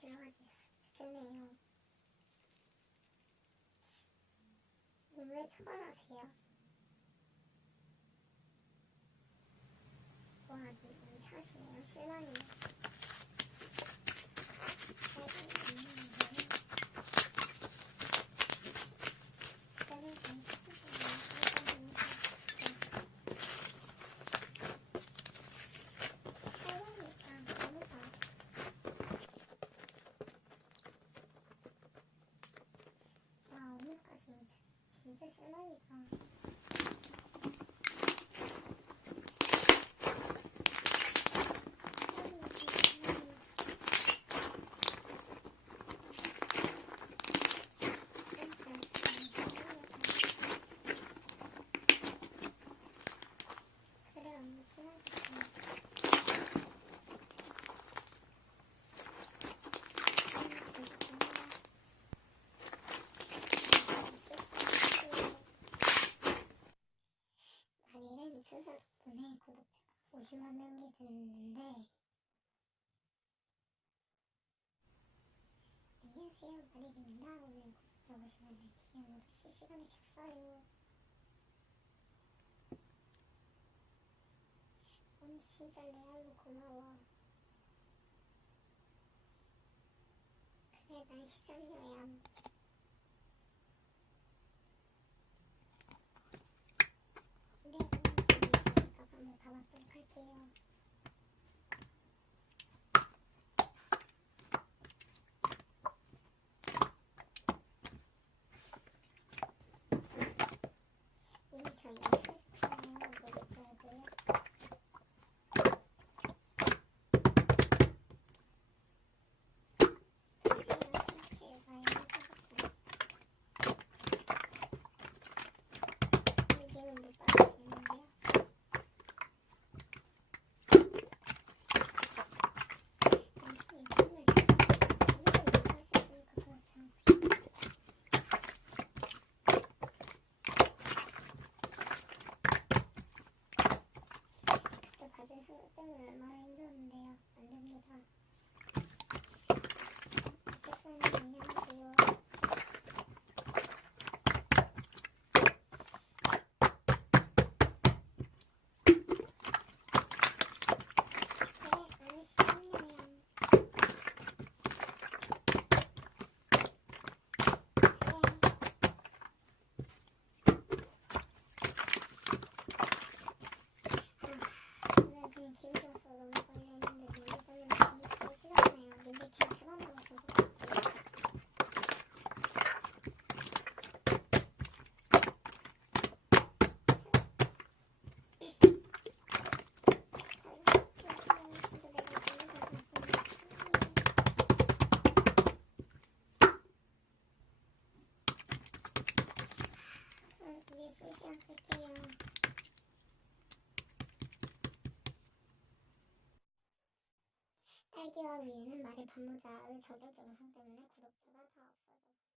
들어가 주셨으면 좋겠네요. 님 왜 초반하세요? 와, 님 차시네요. 실망이네. 진짜 실망이다. 그래, 언니 친하게. 순서 덕분에 구독자가 50만 명이 됐는데, 안녕하세요, 마릴이미당. 오늘 구독자 50만 명 기념으로 실시간을 켰어요. 언니 진짜 레알로 고마워. 그래, 난 13년이야. 한번 가보도록 할게요. 이미 저 이거 찾았잖아요. 뭐를 짜고요? 글쎄요, 생각해봐야 할 것 같아요. 님은 못 받으시는데요? 가진 생각 때문에 얼마나 힘들었는데요. 안됩니다. 백선님 안녕하세요. 그래, 나는 13년이야. 그냥 기분 좋아서 너무 빨리 했는데 님들 때문에 진짜 싫었네요. 님들 그냥 시간으로 계속 이제 실시간 끌게요. 딸기와 위에는 말을 반모자. 저격 영상 때문에 구독자가 다